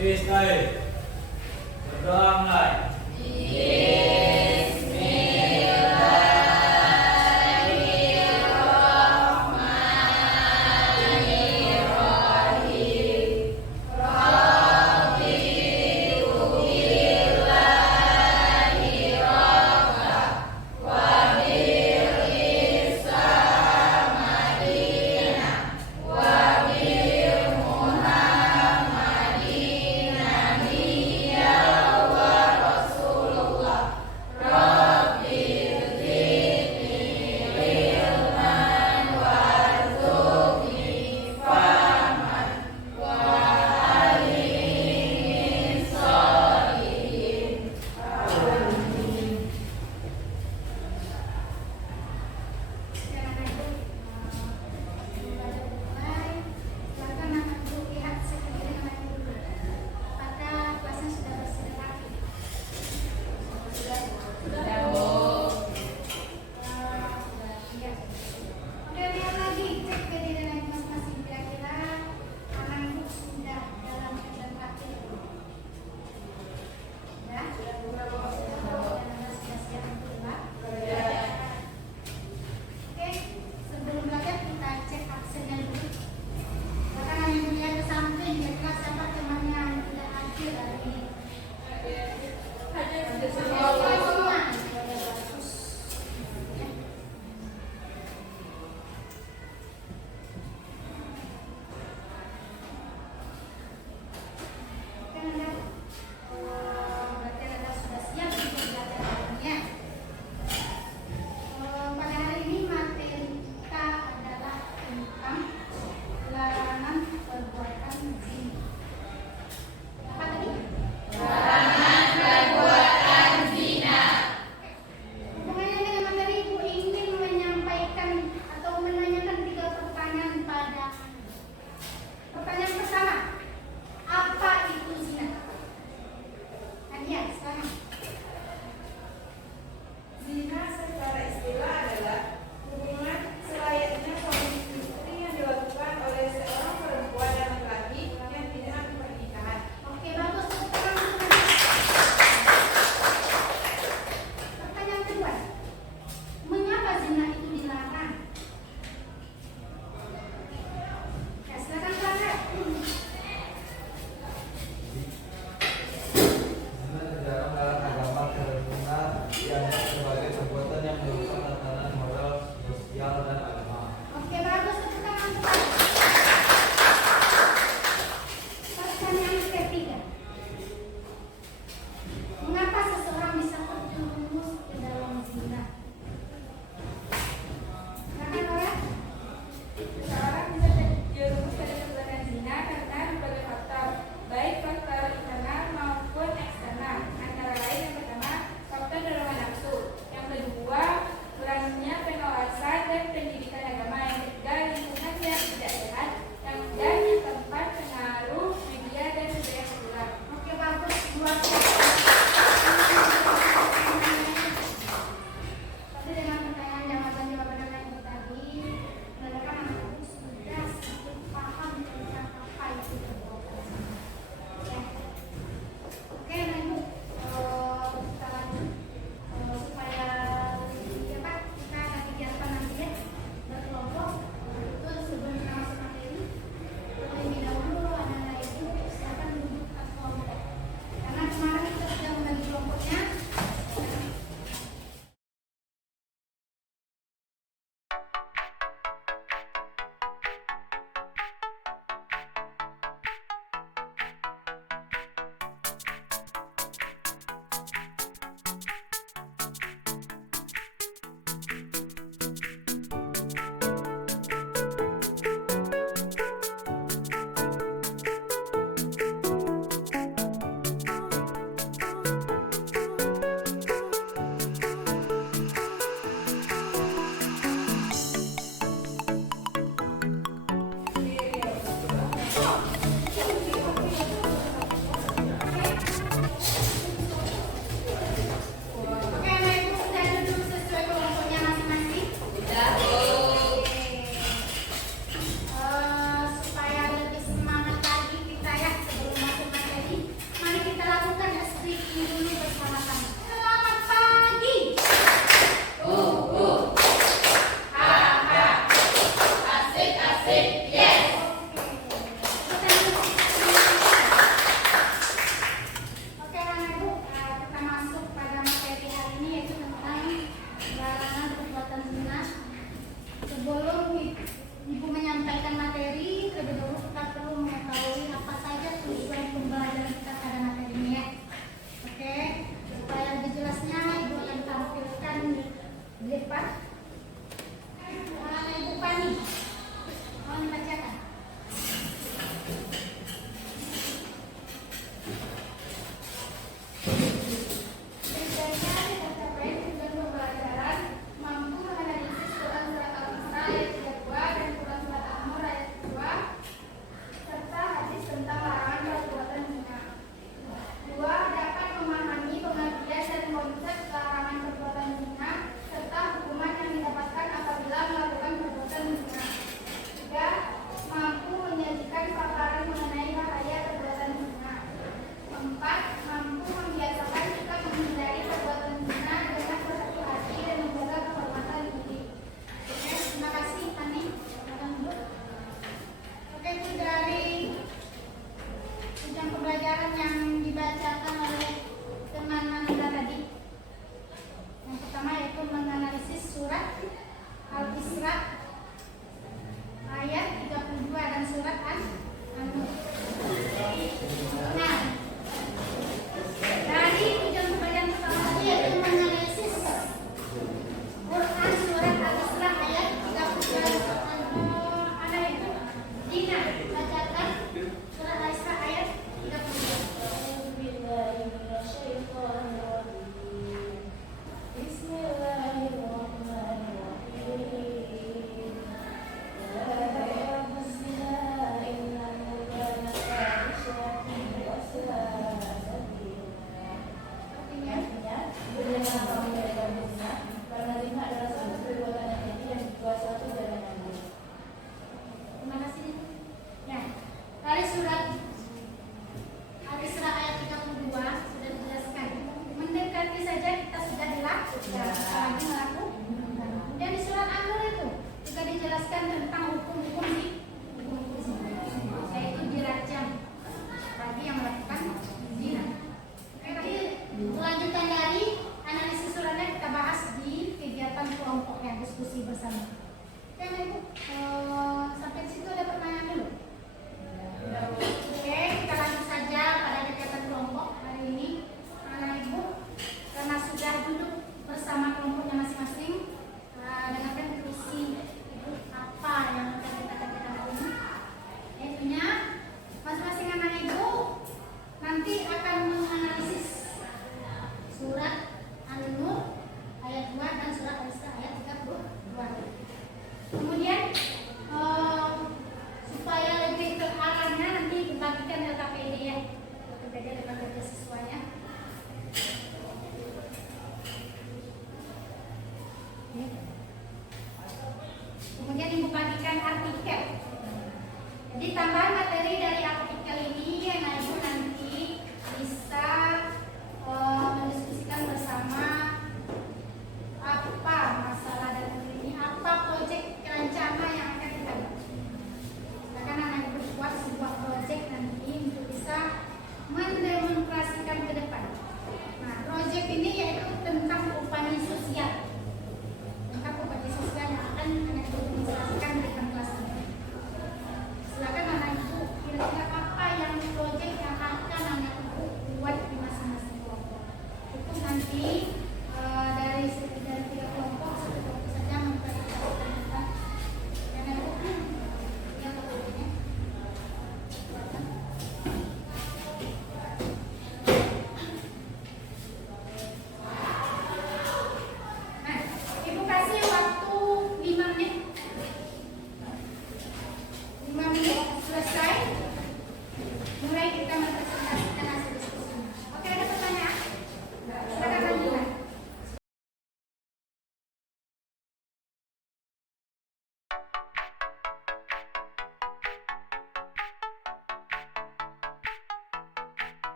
Israel. Berdoa mulai.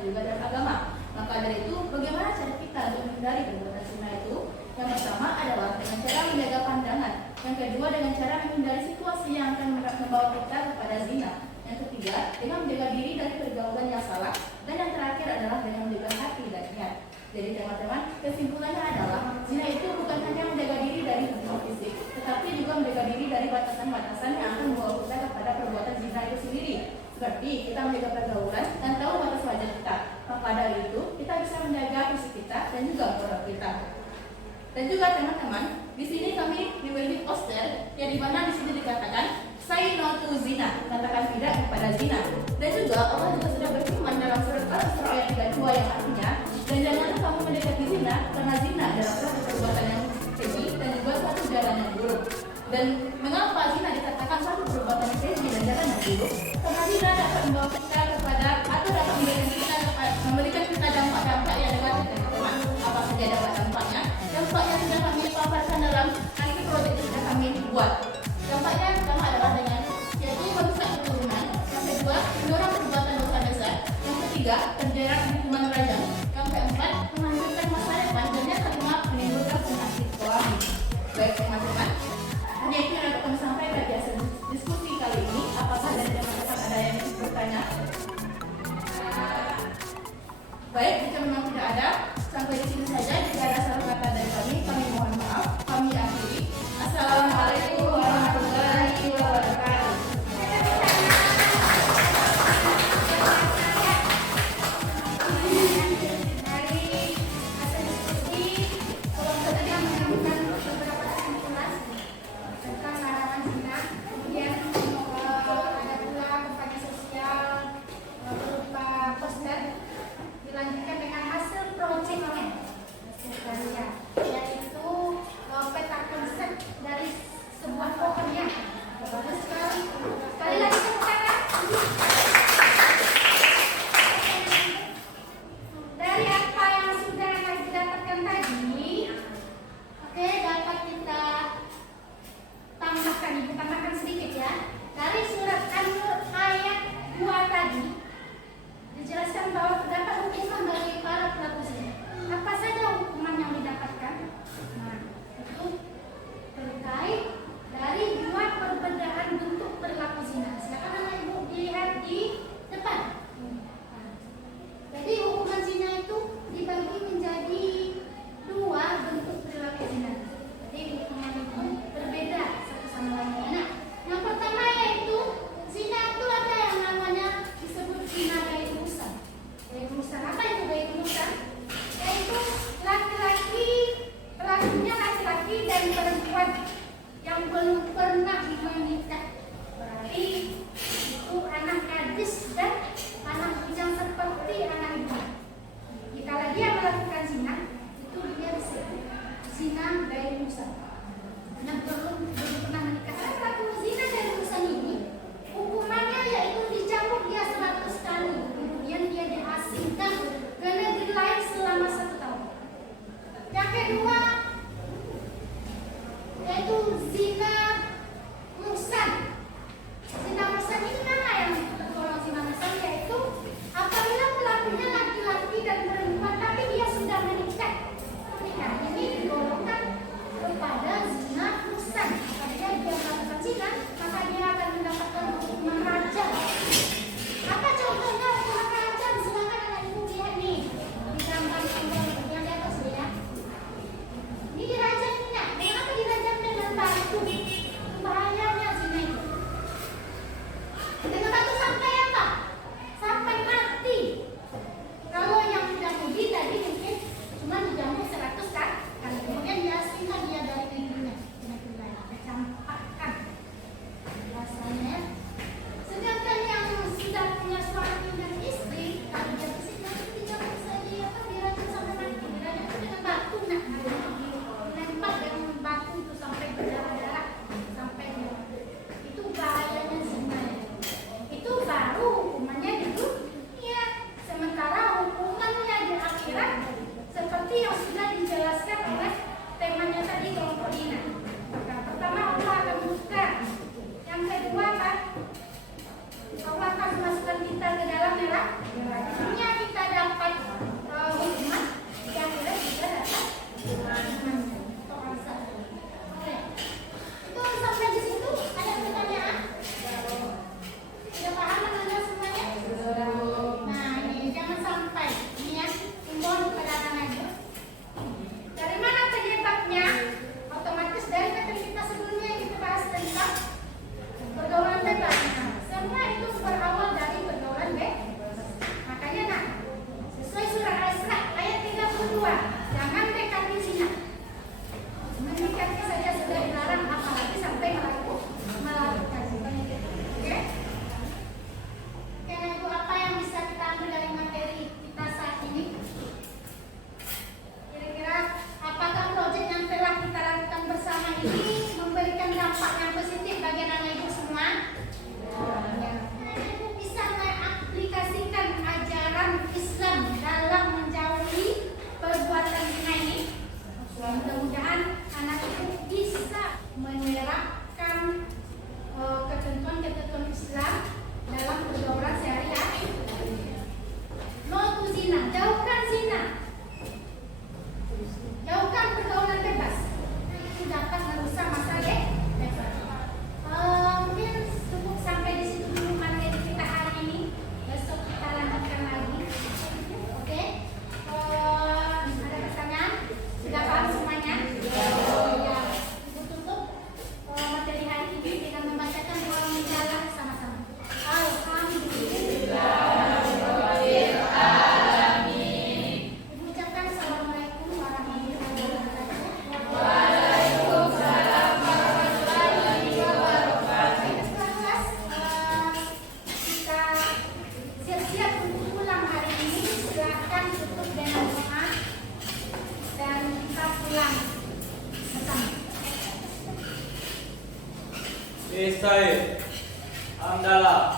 dan juga dalam agama. Maka dari itu, bagaimana cara kita untuk menghindari perbuatan zina itu? Yang pertama adalah dengan cara menjaga pandangan. Yang kedua dengan cara menghindari situasi yang akan membawa kita kepada zina. Yang ketiga dengan menjaga diri dari pergaulan yang salah. Dan yang terakhir adalah dengan menjaga hati dan niat. Jadi teman-teman, kesimpulannya adalah zina itu bukan hanya menjaga diri dari hubungan fisik, tetapi juga menjaga diri dari batasan-batasan yang akan membawa kita kepada perbuatan zina itu sendiri. Seperti kita menjaga pergaulan dan tahu batas wajar kita. Maka dari itu, kita bisa menjaga fisik kita dan juga moral kita. Dan juga teman-teman, di sini kami memiliki poster yang dimana di sini dikatakan say no to zina, katakan tidak kepada zina. Dan juga Allah juga sudah berfirman dalam surat Al-Isra ayat 32 yang artinya, dan janganlah kamu mendekati zina, karena zina adalah suatu perbuatan yang keji dan juga suatu jalan yang buruk. Dan mengapa zina dikatakan suatu perbuatan yang keji dan jalan yang buruk? Karena zina dapat membawa kita kepada atau dapat memberikan kita dampak-dampak yang negatif, teman-teman. Apa saja dampak dampaknya? Dampak yang sudah kami paparkan dalam nanti proyek yang sudah kami buat. Dampaknya yang pertama adalah dengan yaitu merusak keturunan. Yang kedua, mendorong perbuatan dosa besar. Yang ketiga, terjerat hukuman rajam. Yang keempat, menghancurkan masa depan. Dan yang kelima, menimbulkan penyakit kelamin. Baik teman-teman, hanya itu yang dapat kami sampaikan di hasil diskusi kali ini. Apakah dari teman-teman ada yang bertanya? Baik, jika memang tidak ada, sampai di sini saja. Jika ada salah kata dari kami mohon maaf. Kami akhiri. Assalamualaikum warahmatullahi wabarakatuh. Dari hasil diskusi, kelompok tadi yang menemukan beberapa kesimpulan tentang larangan zina. Kemudian ada pula kampanye sosial berupa poster. Dilanjutkan dengan hasil proyek Said, Hamdallah,